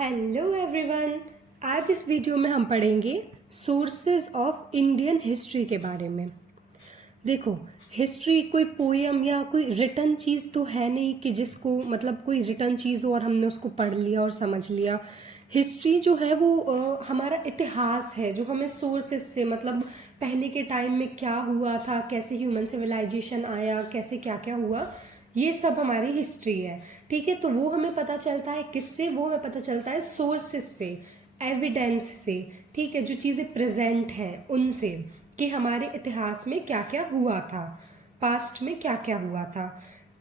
Hello everyone. आज इस video में हम पढ़ेंगे सोर्सेज ऑफ इंडियन हिस्ट्री के बारे में। देखो, हिस्ट्री कोई पोयम या कोई रिटन चीज़ तो है नहीं कि जिसको मतलब कोई रिटन चीज़ हो और हमने उसको पढ़ लिया और समझ लिया। हिस्ट्री जो है वो हमारा इतिहास है जो हमें सोर्सेज से मतलब पहले के टाइम में क्या हुआ था, कैसे ह्यूमन सिविलाइजेशन आया, कैसे क्या क्या हुआ, ये सब हमारी हिस्ट्री है। ठीक है, तो वो हमें पता चलता है किससे? वो हमें पता चलता है सोर्सेस से, एविडेंस से। ठीक है, जो चीज़ें प्रेजेंट हैं उनसे, कि हमारे इतिहास में क्या क्या हुआ था, पास्ट में क्या क्या हुआ था।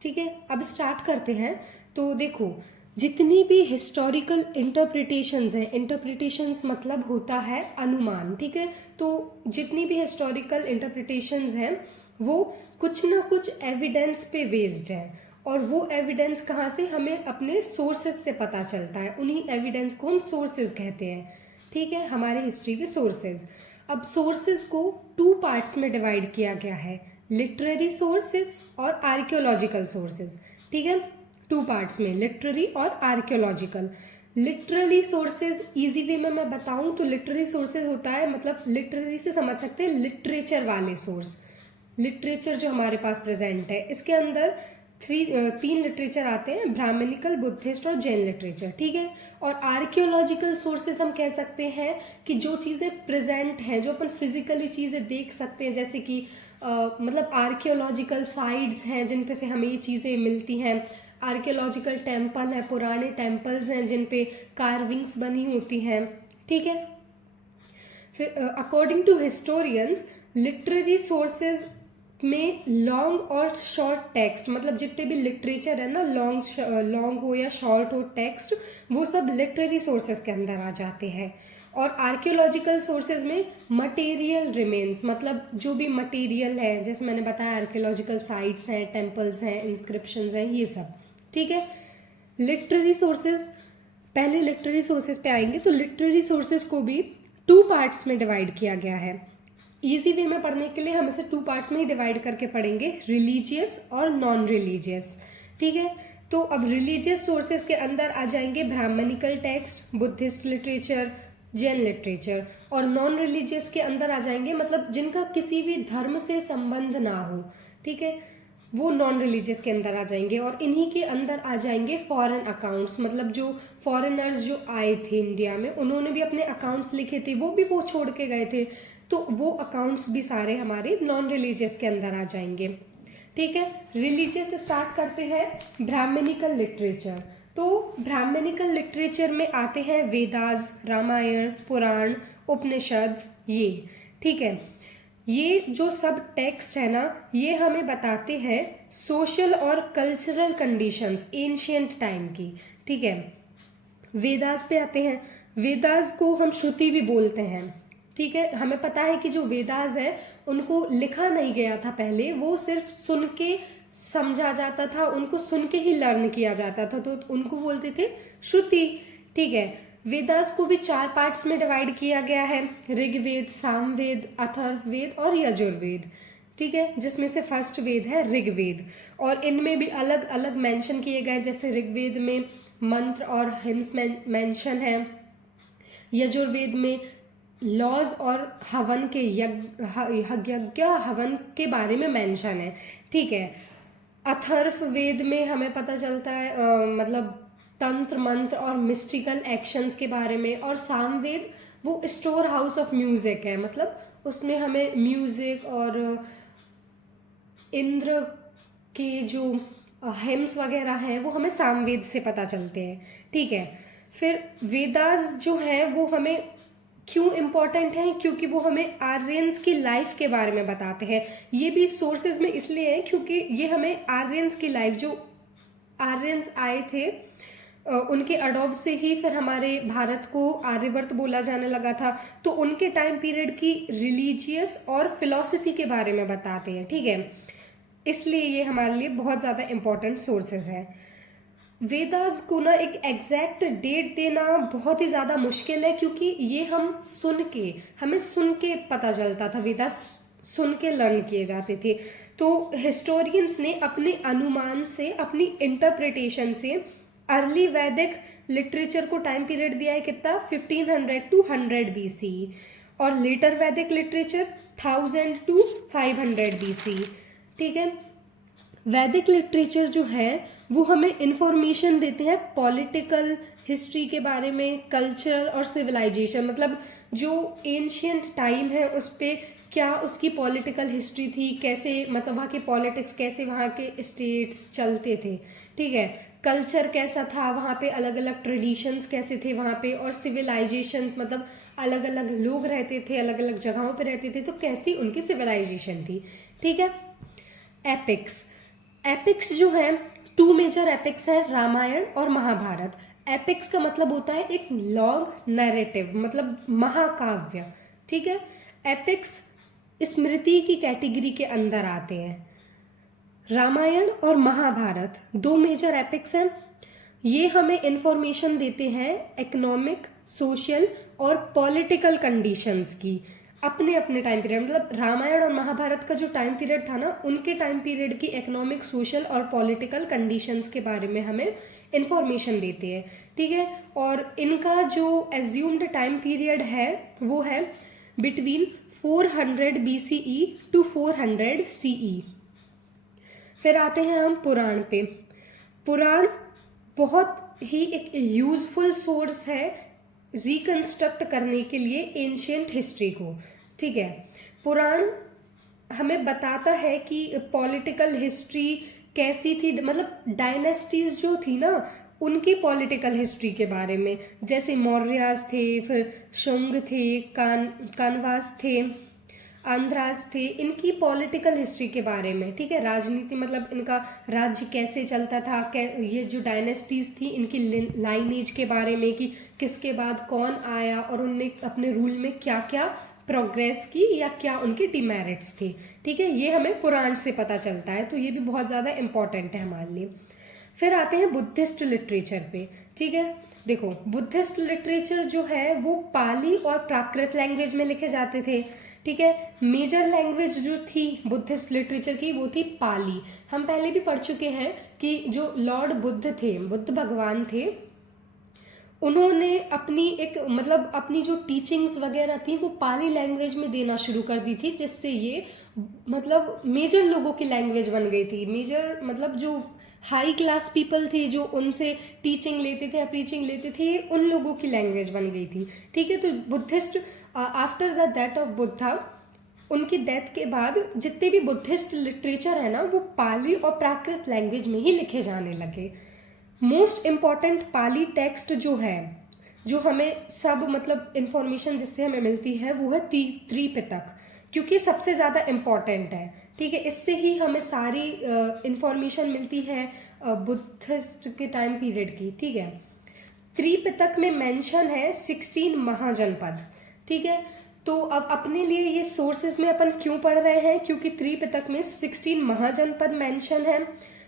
ठीक है, अब स्टार्ट करते हैं। तो देखो, जितनी भी हिस्टोरिकल इंटरप्रिटेशंस हैं, इंटरप्रिटेशंस मतलब होता है अनुमान। ठीक है, तो जितनी भी हिस्टोरिकल इंटरप्रिटेशंस हैं वो कुछ ना कुछ एविडेंस पे बेस्ड है, और वो एविडेंस कहाँ से? हमें अपने सोर्सेज से पता चलता है। उन्हीं एविडेंस को हम सोर्सेज कहते हैं। ठीक है, हमारे हिस्ट्री के सोर्सेज। अब सोर्सेज को टू पार्ट्स में डिवाइड किया गया है, लिटरेरी सोर्सेज और आर्कियोलॉजिकल सोर्सेज। ठीक है, टू पार्ट्स में, लिटरेरी और archaeological. Literally sources easy way में मैं बताऊं तो लिटरेरी सोर्सेज होता है, मतलब लिटरेरी से समझ सकते हैं लिटरेचर वाले सोर्स। लिटरेचर जो हमारे पास प्रेजेंट है, इसके अंदर तीन लिटरेचर आते हैं, ब्राह्मणिकल, बुद्धिस्ट और जैन लिटरेचर। ठीक है, और आर्कियोलॉजिकल सोर्सेज हम कह सकते हैं कि जो चीज़ें प्रेजेंट हैं, जो अपन फिजिकली चीज़ें देख सकते हैं, जैसे कि मतलब आर्कियोलॉजिकल साइट्स हैं जिन पे से हमें ये चीज़ें मिलती हैं। आर्कियोलॉजिकल टेम्पल है, पुराने टेम्पल्स हैं जिन पे कार्विंग्स बनी होती हैं। ठीक है, फिर according to historians, literary sources में लॉन्ग और शॉर्ट टेक्स्ट, मतलब जितने भी लिटरेचर है ना, लॉन्ग हो या शॉर्ट हो टेक्स्ट, वो सब लिटरेरी सोर्सेज के अंदर आ जाते हैं। और आर्कियोलॉजिकल सोर्सेज में मटेरियल रिमेन्स, मतलब जो भी मटेरियल है, जैसे मैंने बताया आर्कियोलॉजिकल साइट्स हैं, टेम्पल्स हैं, इंस्क्रिप्शंस हैं, ये सब। ठीक है, लिटरेरी सोर्सेज, पहले लिटरेरी सोर्सेज पे आएंगे। तो लिटरेरी सोर्सेज को भी टू पार्ट्स में डिवाइड किया गया है। इजी वे में पढ़ने के लिए हम इसे टू पार्ट्स में ही डिवाइड करके पढ़ेंगे, रिलीजियस और नॉन रिलीजियस। ठीक है, तो अब रिलीजियस सोर्सेज के अंदर आ जाएंगे Brahmanical text, Buddhist literature, Jain literature. और नॉन रिलीजियस के अंदर आ जाएंगे मतलब जिनका किसी भी धर्म से संबंध ना हो। ठीक है, वो नॉन रिलीजियस के अंदर आ जाएंगे। और इन्हीं के अंदर आ जाएंगे फॉरेन अकाउंट्स, मतलब जो फॉरेनर्स जो आए थे इंडिया में, उन्होंने भी अपने अकाउंट्स लिखे थे, वो छोड़ के गए थे, तो वो अकाउंट्स भी सारे हमारे नॉन रिलीजियस के अंदर आ जाएंगे। ठीक है, रिलीजियस स्टार्ट करते हैं ब्राह्मणिकल लिटरेचर। तो ब्राह्मणिकल लिटरेचर में आते हैं वेदास, रामायण, पुराण, उपनिषद, ये। ठीक है, ये जो सब टेक्स्ट है ना, ये हमें बताते हैं सोशल और कल्चरल कंडीशंस एंशियंट टाइम की। ठीक है, वेदास पे आते हैं। वेदास को हम श्रुति भी बोलते हैं। ठीक है, हमें पता है कि जो वेदास है उनको लिखा नहीं गया था पहले, वो सिर्फ सुन के समझा जाता था, उनको सुन के ही लर्न किया जाता था, तो उनको बोलते थे श्रुति। ठीक है, वेदास को भी चार पार्ट्स में डिवाइड किया गया है, ऋग्वेद, सामवेद, अथर्ववेद और यजुर्वेद। ठीक है, जिसमें से फर्स्ट वेद है ऋग्वेद। और इनमें भी अलग अलग मेंशन किए गए, जैसे ऋग्वेद में मंत्र और हिम्स मेंशन है, यजुर्वेद में लॉज और हवन के यज्ञ हवन के बारे में मेंशन है। ठीक है, अथर्ववेद में हमें पता चलता है मतलब तंत्र मंत्र और मिस्टिकल एक्शंस के बारे में। और सामवेद वो स्टोर हाउस ऑफ म्यूजिक है, मतलब उसमें हमें म्यूजिक और इंद्र के जो हेम्स वगैरह हैं वो हमें सामवेद से पता चलते हैं। ठीक है, फिर वेदास जो है वो हमें क्यों इम्पोर्टेंट है? क्योंकि वो हमें आर्यंस की लाइफ के बारे में बताते हैं। ये भी सोर्सेज में इसलिए है क्योंकि ये हमें आर्यंस की लाइफ, जो आर्यंस आए थे उनके अडॉप्ट से ही फिर हमारे भारत को आर्यवर्त बोला जाने लगा था, तो उनके टाइम पीरियड की रिलीजियस और फिलॉसफी के बारे में बताते हैं। ठीक है, इसलिए ये हमारे लिए बहुत ज़्यादा इम्पोर्टेंट सोर्सेज हैं। वेदास को ना एक एग्जैक्ट डेट देना बहुत ही ज़्यादा मुश्किल है, क्योंकि ये हमें सुन के पता चलता था, वेदास सुन के लर्न किए जाते थे। तो हिस्टोरियंस ने अपने अनुमान से, अपनी इंटरप्रिटेशन से अर्ली वैदिक लिटरेचर को टाइम पीरियड दिया है कितना, 1500 to 100 BCE, और लेटर वैदिक लिटरेचर 1000 to 500 BCE। ठीक है, वैदिक लिटरेचर जो है वो हमें इंफॉर्मेशन देते हैं पॉलिटिकल हिस्ट्री के बारे में, कल्चर और सिविलाइजेशन, मतलब जो एंशियंट टाइम है उस पर क्या उसकी पॉलिटिकल हिस्ट्री थी, कैसे मतलब वहाँ के पॉलिटिक्स, कैसे वहाँ के स्टेट्स चलते थे। ठीक है, कल्चर कैसा था वहाँ पे, अलग अलग ट्रेडिशंस कैसे थे वहाँ पे, और सिविलाइजेशंस मतलब अलग अलग लोग रहते थे, अलग अलग जगहों पे रहते थे, तो कैसी उनकी सिविलाइजेशन थी। ठीक है, एपिक्स, एपिक्स जो है 2 मेजर एपिक्स है, रामायण और महाभारत। एपिक्स का मतलब होता है एक लॉन्ग नैरेटिव, मतलब महाकाव्य। ठीक है, एपिक्स स्मृति की कैटेगरी के अंदर आते हैं। रामायण और महाभारत 2 मेजर एपिक्स हैं। ये हमें इंफॉर्मेशन देते हैं इकोनॉमिक, सोशल और पॉलिटिकल कंडीशंस की, अपने अपने टाइम पीरियड, मतलब रामायण और महाभारत का जो टाइम पीरियड था ना, उनके टाइम पीरियड की इकोनॉमिक, सोशल और पॉलिटिकल कंडीशंस के बारे में हमें इंफॉर्मेशन देते हैं। ठीक है, और इनका जो एज्यूम्ड टाइम पीरियड है वो है बिटवीन 400 BCE to 400 CE। फिर आते हैं हम पुराण पे। पुराण बहुत ही एक यूजफुल सोर्स है रिकंस्ट्रक्ट करने के लिए एंशियंट हिस्ट्री को। ठीक है, पुराण हमें बताता है कि पॉलिटिकल हिस्ट्री कैसी थी, मतलब डायनेस्टीज जो थी ना उनकी पॉलिटिकल हिस्ट्री के बारे में, जैसे मौर्यास थे, फिर शुंग थे, कानवास थे, आंध्रास थे, इनकी पॉलिटिकल हिस्ट्री के बारे में। ठीक है, राजनीति मतलब इनका राज्य कैसे चलता था, ये जो डायनेस्टीज थी इनकी लाइनेज के बारे में कि किसके बाद कौन आया और उनने अपने रूल में क्या क्या प्रोग्रेस की या क्या उनके डिमेरिट्स थे। ठीक है, ये हमें पुराण से पता चलता है, तो ये भी बहुत ज़्यादा इम्पॉर्टेंट है हमारे लिए। फिर आते हैं बुद्धिस्ट लिटरेचर पे। ठीक है, देखो बुद्धिस्ट लिटरेचर जो है वो पाली और प्राकृत लैंग्वेज में लिखे जाते थे। ठीक है, मेजर लैंग्वेज जो थी बुद्धिस्ट लिटरेचर की वो थी पाली। हम पहले भी पढ़ चुके हैं कि जो लॉर्ड बुद्ध थे, बुद्ध भगवान थे, उन्होंने अपनी एक मतलब अपनी जो टीचिंग्स वगैरह थी वो पाली लैंग्वेज में देना शुरू कर दी थी, जिससे ये मतलब मेजर लोगों की लैंग्वेज बन गई थी। मेजर मतलब जो हाई क्लास पीपल थे जो उनसे टीचिंग लेते थे या प्रीचिंग लेते थे, ये उन लोगों की लैंग्वेज बन गई थी। ठीक है, तो Buddhist after the death of Buddha, उनकी डेथ के बाद जितने भी बुद्धिस्ट लिटरेचर है ना वो पाली और प्राकृत लैंग्वेज में ही लिखे जाने लगे। मोस्ट इम्पॉर्टेंट पाली टेक्स्ट जो है, जो हमें सब मतलब इंफॉर्मेशन जिससे हमें मिलती है वो है त्रिपिटक, क्योंकि सबसे ज़्यादा इम्पॉर्टेंट है। ठीक है, इससे ही हमें सारी इंफॉर्मेशन मिलती है बुद्धिस्ट के टाइम पीरियड की। ठीक है, त्रिपिटक में मेंशन है 16 महाजनपद। ठीक है, तो अब अपने लिए ये सोर्सेज में अपन क्यों पढ़ रहे हैं, क्योंकि त्रिपिटक में 16 महाजनपद मेंशन है।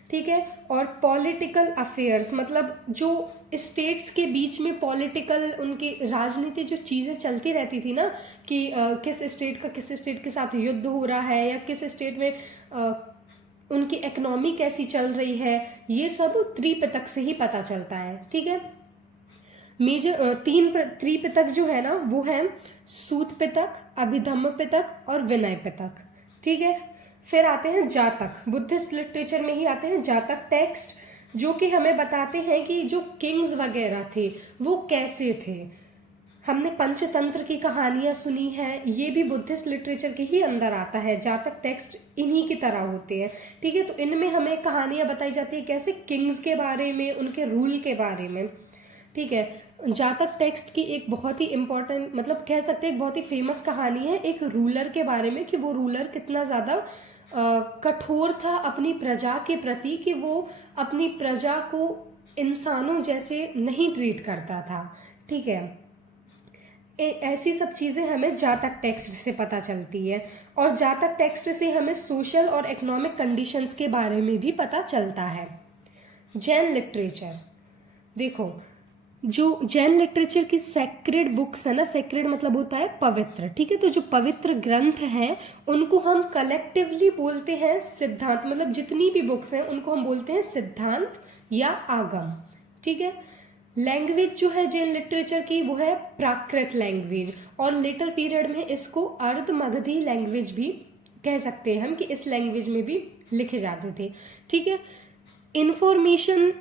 ठीक है, और पॉलिटिकल अफेयर्स मतलब जो स्टेट्स के बीच में पॉलिटिकल उनकी राजनीति जो चीज़ें चलती रहती थी ना कि किस स्टेट का किस स्टेट के साथ युद्ध हो रहा है या किस स्टेट में उनकी इकोनॉमी कैसी चल रही है, ये सब त्रिपिटक से ही पता चलता है। ठीक है, मेजर 3 त्रिपिटक जो है ना वो है सूत पिटक, अभिधम्म पिटक और विनय पिटक। ठीक है, फिर आते हैं जातक। बुद्धिस्ट लिटरेचर में ही आते हैं जातक टेक्स्ट, जो कि हमें बताते हैं कि जो किंग्स वगैरह थे वो कैसे थे। हमने पंचतंत्र की कहानियां सुनी हैं, ये भी बुद्धिस्ट लिटरेचर के ही अंदर आता है। जातक टेक्स्ट इन्हीं की तरह होते हैं। ठीक है, तो इनमें हमें कहानियां बताई जाती है कैसे किंग्स के बारे में, उनके रूल के बारे में। ठीक है, जातक टेक्स्ट की एक बहुत ही इम्पोर्टेंट मतलब कह सकते हैं एक बहुत ही फेमस कहानी है एक रूलर के बारे में, कि वो रूलर कितना ज़्यादा कठोर था अपनी प्रजा के प्रति, कि वो अपनी प्रजा को इंसानों जैसे नहीं ट्रीट करता था। ठीक है, ऐसी सब चीज़ें हमें जातक टेक्स्ट से पता चलती है, और जातक टेक्स्ट से हमें सोशल और इकोनॉमिक कंडीशंस के बारे में भी पता चलता है। जैन लिटरेचर, देखो जो जैन लिटरेचर की सेक्रेड बुक्स है ना, सेक्रेड मतलब होता है पवित्र। ठीक है, तो जो पवित्र ग्रंथ हैं उनको हम कलेक्टिवली बोलते हैं सिद्धांत, मतलब जितनी भी बुक्स हैं उनको हम बोलते हैं सिद्धांत या आगम। ठीक है। लैंग्वेज जो है जैन लिटरेचर की वो है प्राकृत लैंग्वेज, और लेटर पीरियड में इसको अर्ध मगधी लैंग्वेज भी कह सकते हैं हम, कि इस लैंग्वेज में भी लिखे जाते थे। ठीक है। इंफॉर्मेशन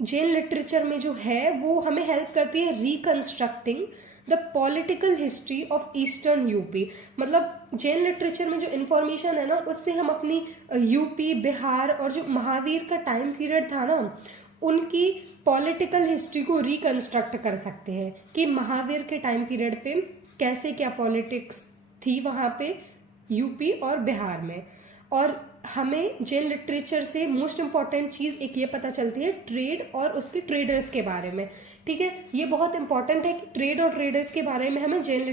जैन लिटरेचर में जो है वो हमें हेल्प करती है reconstructing the political history of eastern UP. मतलब जैन लिटरेचर में जो इन्फॉर्मेशन है ना, उससे हम अपनी यूपी, बिहार और जो महावीर का टाइम पीरियड था ना, उनकी पॉलिटिकल हिस्ट्री को रिकंस्ट्रक्ट कर सकते हैं कि महावीर के टाइम पीरियड पे कैसे क्या पॉलिटिक्स थी वहाँ पे यूपी और बिहार में। और हमें जैन लिटरेचर से मोस्ट इम्पॉर्टेंट चीज़ एक ये पता चलती है ट्रेड और उसके ट्रेडर्स के बारे में। ठीक है, ये बहुत इंपॉर्टेंट है कि ट्रेड और ट्रेडर्स के बारे में हमें जैन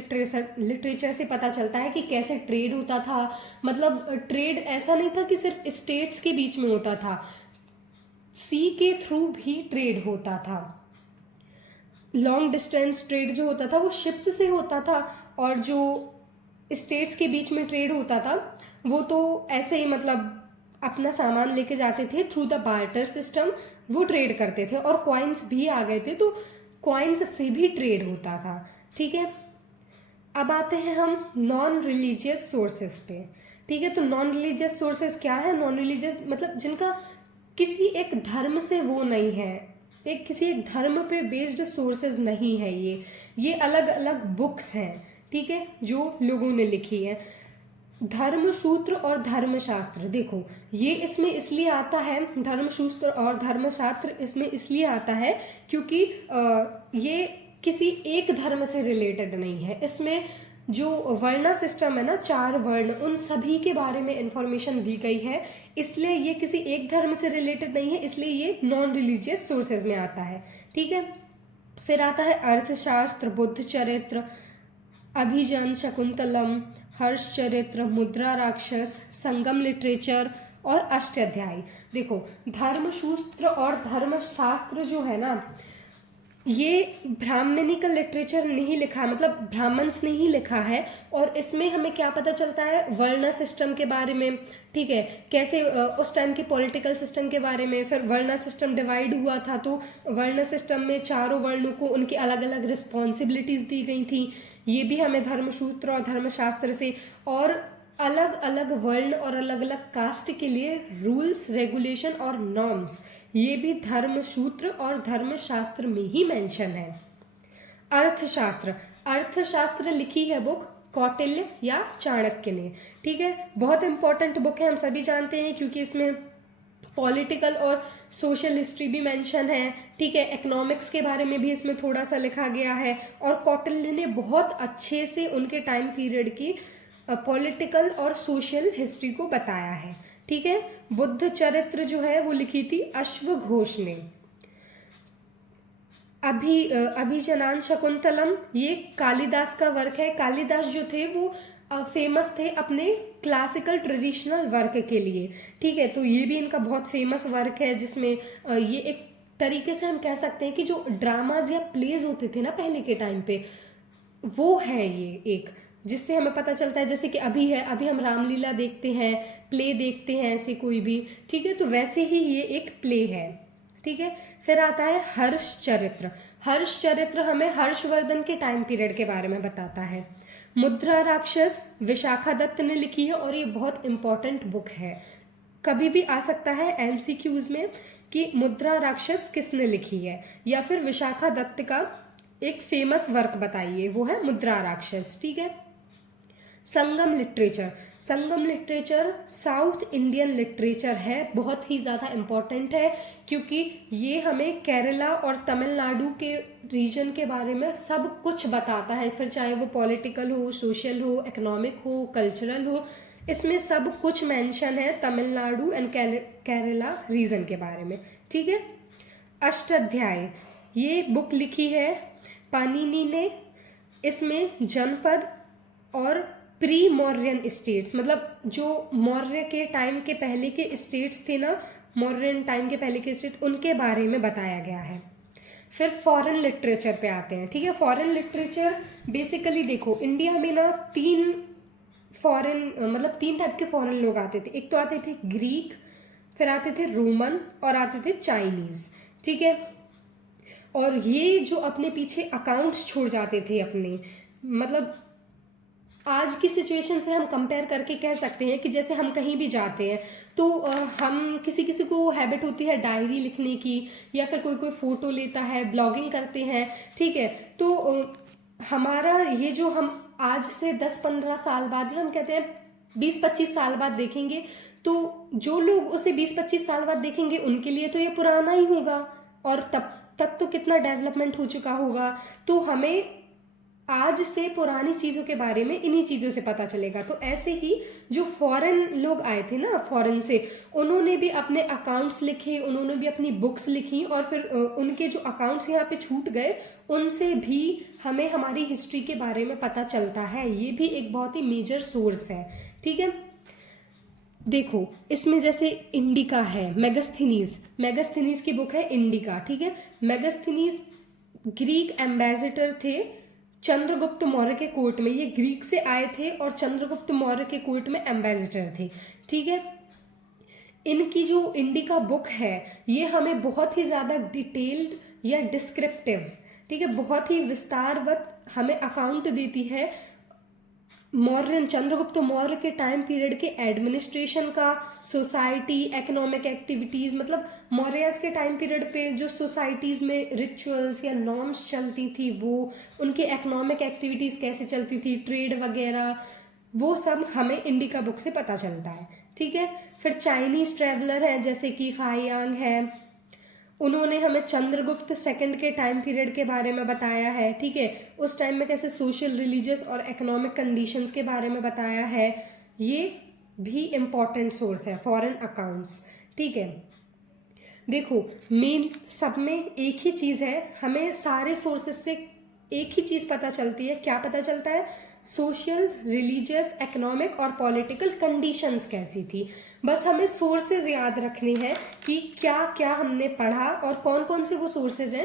लिटरेचर से पता चलता है कि कैसे ट्रेड होता था। मतलब ट्रेड ऐसा नहीं था कि सिर्फ स्टेट्स के बीच में होता था, सी के थ्रू भी ट्रेड होता था। लॉन्ग डिस्टेंस ट्रेड जो होता था वो शिप्स से होता था, और जो स्टेट्स के बीच में ट्रेड होता था वो तो ऐसे ही मतलब अपना सामान लेके जाते थे थ्रू द बार्टर सिस्टम, वो ट्रेड करते थे। और कॉइन्स भी आ गए थे तो कॉइन्स से भी ट्रेड होता था। ठीक है। अब आते हैं हम नॉन रिलीजियस सोर्सेस पे। ठीक है, तो नॉन रिलीजियस सोर्सेस क्या है? नॉन रिलीजियस मतलब जिनका किसी एक धर्म से वो नहीं है, एक किसी एक धर्म पे बेस्ड सोर्सेज नहीं है। ये अलग अलग बुक्स हैं, ठीक है, जो लोगों ने लिखी है। धर्मसूत्र और धर्मशास्त्र, देखो ये इसमें इसलिए आता है, धर्मसूत्र और धर्मशास्त्र इसमें इसलिए आता है क्योंकि ये किसी एक धर्म से रिलेटेड नहीं है। इसमें जो वर्ण सिस्टम है ना, 4 वर्ण, उन सभी के बारे में इंफॉर्मेशन दी गई है, इसलिए ये किसी एक धर्म से रिलेटेड नहीं है, इसलिए ये नॉन रिलीजियस सोर्सेज में आता है। ठीक है। फिर आता है अर्थशास्त्र, बुद्ध चरित्र, अभिजन, शकुंतलम, हर्ष चरित्र, मुद्रा राक्षस, संगम लिटरेचर और अष्टाध्यायी। देखो धर्मसूत्र और धर्मशास्त्र जो है ना, ये ब्राह्मणिकल लिटरेचर नहीं लिखा है, मतलब ब्राह्मण्स ने ही लिखा है। और इसमें हमें क्या पता चलता है? वर्ण सिस्टम के बारे में, ठीक है, कैसे उस टाइम के पॉलिटिकल सिस्टम के बारे में। फिर वर्ण सिस्टम डिवाइड हुआ था, तो वर्ण सिस्टम में चारों वर्णों को उनकी अलग अलग रिस्पॉन्सिबिलिटीज दी गई थी, ये भी हमें धर्मसूत्र और धर्मशास्त्र से। और अलग अलग वर्ण और अलग अलग कास्ट के लिए रूल्स, रेगुलेशन और नॉर्म्स, ये भी धर्मसूत्र और धर्मशास्त्र में ही मेंशन है। अर्थशास्त्र, अर्थशास्त्र लिखी है बुक कौटिल्य या चाणक्य ने। ठीक है, बहुत इंपॉर्टेंट बुक है, हम सभी जानते हैं, क्योंकि इसमें पॉलिटिकल और सोशल हिस्ट्री भी मेंशन है। ठीक है, इकोनॉमिक्स के बारे में भी इसमें थोड़ा सा लिखा गया है, और कौटिल्य ने बहुत अच्छे से उनके टाइम पीरियड की पॉलिटिकल और सोशल हिस्ट्री को बताया है। ठीक है। बुद्ध चरित्र जो है वो लिखी थी अश्वघोष ने। अभिजनान शकुंतलम, ये कालिदास का वर्क है। कालिदास जो थे वो फेमस थे अपने क्लासिकल ट्रेडिशनल वर्क के लिए। ठीक है, तो ये भी इनका बहुत फेमस वर्क है, जिसमें ये एक तरीके से हम कह सकते हैं कि जो ड्रामाज या प्लेज होते थे ना पहले के टाइम पे, वो है ये एक, जिससे हमें पता चलता है, जैसे कि अभी है, अभी हम रामलीला देखते हैं, प्ले देखते हैं ऐसे कोई भी। ठीक है, तो वैसे ही ये एक प्ले है। ठीक है। फिर आता है हर्ष चरित्र। हर्ष चरित्र हमें हर्षवर्धन के टाइम पीरियड के बारे में बताता है। मुद्रा राक्षस विशाखा दत्त ने लिखी है, और ये बहुत इंपॉर्टेंट बुक है, कभी भी आ सकता है एमसीक्यूज में कि मुद्रा राक्षस किसने लिखी है, या फिर विशाखा दत्त का एक फेमस वर्क बताइए, वो है मुद्रा राक्षस। ठीक है। संगम लिटरेचर, संगम लिटरेचर साउथ इंडियन लिटरेचर है, बहुत ही ज़्यादा इम्पॉर्टेंट है, क्योंकि ये हमें केरला और तमिलनाडु के रीजन के बारे में सब कुछ बताता है। फिर चाहे वो पॉलिटिकल हो, सोशल हो, इकोनॉमिक हो, कल्चरल हो, इसमें सब कुछ मेंशन है तमिलनाडु एंड केरला रीजन के बारे में। ठीक है। अष्टाध्यायी, ये बुक लिखी है पाणिनि ने। इसमें जनपद और प्री मौर्यन स्टेट्स, मतलब जो मौर्य के टाइम के पहले के स्टेट्स थे ना, मौर्यन टाइम के पहले के स्टेट, उनके बारे में बताया गया है। फिर फॉरेन लिटरेचर पे आते हैं। ठीक है, फॉरेन लिटरेचर बेसिकली देखो इंडिया में ना 3 टाइप के फॉरेन लोग आते थे। एक तो आते थे ग्रीक, फिर आते थे रोमन, और आते थे चाइनीज। ठीक है। और ये जो अपने पीछे अकाउंट्स छोड़ जाते थे अपने, मतलब आज की सिचुएशन से हम कंपेयर करके कह सकते हैं कि जैसे हम कहीं भी जाते हैं तो हम किसी किसी को हैबिट होती है डायरी लिखने की, या फिर कोई कोई फ़ोटो लेता है, ब्लॉगिंग करते हैं, ठीक है। तो हमारा ये जो हम आज से 10-15 साल बाद, हम कहते हैं 20-25 साल बाद देखेंगे, तो जो लोग उसे 20-25 साल बाद देखेंगे उनके लिए तो ये पुराना ही होगा, और तब तक तो कितना डेवलपमेंट हो चुका होगा। तो हमें आज से पुरानी चीज़ों के बारे में इन्हीं चीज़ों से पता चलेगा। तो ऐसे ही जो फॉरेन लोग आए थे ना, फॉरेन से, उन्होंने भी अपने अकाउंट्स लिखे, उन्होंने भी अपनी बुक्स लिखी, और फिर उनके जो अकाउंट्स यहाँ पे छूट गए, उनसे भी हमें हमारी हिस्ट्री के बारे में पता चलता है। ये भी एक बहुत ही मेजर सोर्स है, ठीक है। देखो इसमें जैसे इंडिका है, मेगास्थनीज की बुक है इंडिका, ठीक है। मेगास्थनीज ग्रीक एम्बेसडर थे चंद्रगुप्त मौर्य के कोर्ट में। ये ग्रीक से आए थे और चंद्रगुप्त मौर्य के कोर्ट में एम्बेसडर थे, ठीक है। इनकी जो इंडिका बुक है ये हमें बहुत ही ज़्यादा डिटेल्ड या डिस्क्रिप्टिव, ठीक है, बहुत ही विस्तारवत हमें अकाउंट देती है चंद्रगुप्त मौर्य के टाइम पीरियड के एडमिनिस्ट्रेशन का, सोसाइटी, इकोनॉमिक एक्टिविटीज़, मतलब मौर्यस के टाइम पीरियड पे जो सोसाइटीज़ में रिचुअल्स या नॉर्म्स चलती थी, वो उनकी इकोनॉमिक एक्टिविटीज़ कैसे चलती थी, ट्रेड वगैरह, वो सब हमें इंडिका बुक से पता चलता है, ठीक है। फिर चाइनीज़ ट्रैवलर हैं जैसे कि फाइयांग है, उन्होंने हमें चंद्रगुप्त सेकंड के टाइम पीरियड के बारे में बताया है, ठीक है। उस टाइम में कैसे सोशल, रिलीजियस और इकोनॉमिक कंडीशंस के बारे में बताया है। ये भी इम्पॉर्टेंट सोर्स है फॉरेन अकाउंट्स, ठीक है। देखो मेन सब में एक ही चीज़ है, हमें सारे सोर्सेस से एक ही चीज़ पता चलती है। क्या पता चलता है? सोशल, रिलीजियस, इकोनॉमिक और पॉलिटिकल कंडीशंस कैसी थी। बस हमें सोर्सेज याद रखने हैं कि क्या क्या हमने पढ़ा और कौन कौन से वो सोर्सेज हैं